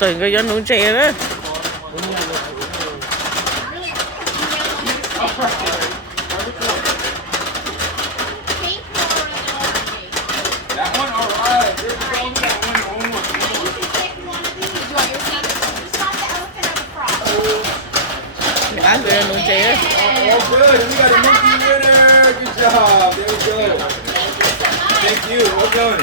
rồi cái gió nuvntse đó. Đã người nuvntse đó. Oh, good. We got a monkey winner. Good job. There we go. Thank you. Well done.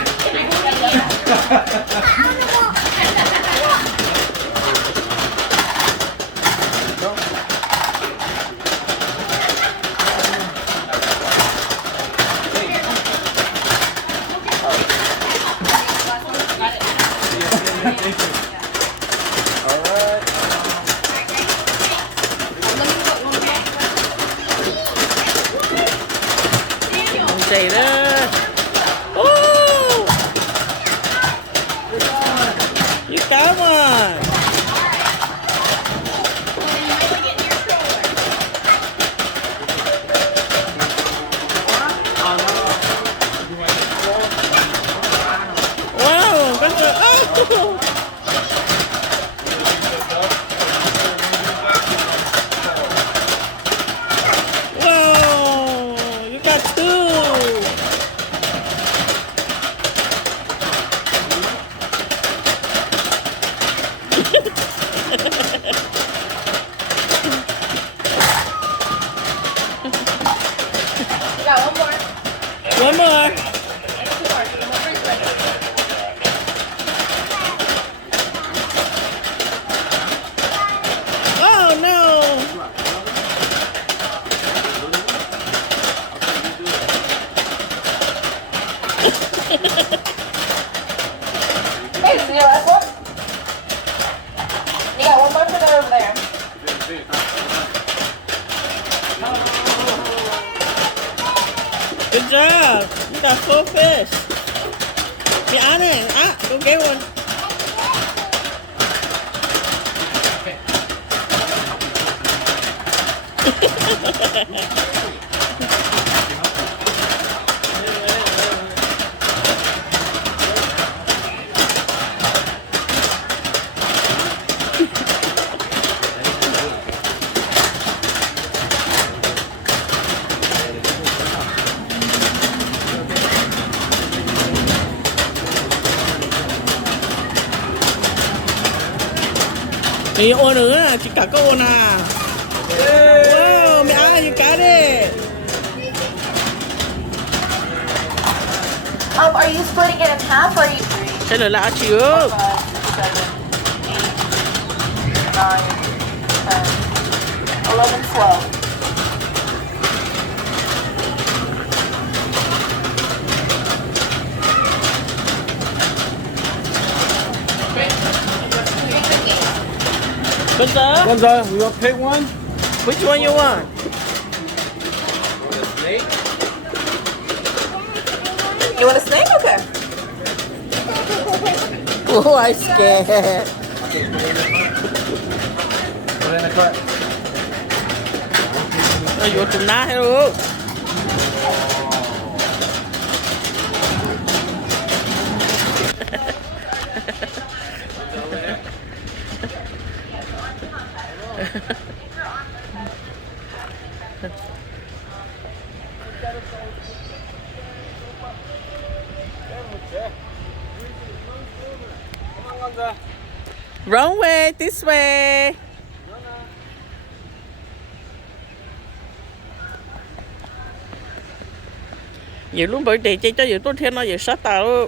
All right. Nuvntse đó. Oh! You come on. Wow, good job. Oh! Whoa! You got two. You got one more. One more. Oh no! Hey, is your last one? You got one more for that over there. Good job. You got 4 fish. Be honest. Go get one. Thì ô nữa, chỉ cả có ô à. Wow, mẹ ăn you got it. Are you splitting it in half or are you? Thế là lạ chịu. 5, 6, 7, 8, 9, 10, 11, 12. What's up? Gunza, we want to pick one? Which one you want? Want a snake? You want a snake? Okay. Oh, I'm scared. Put it in the cart. Oh, you want to not hello? Come on, Gunza. Wrong way, this way. Nhiều lúc bởi để cho nhiều tốt thêm nó nhiều sát tao.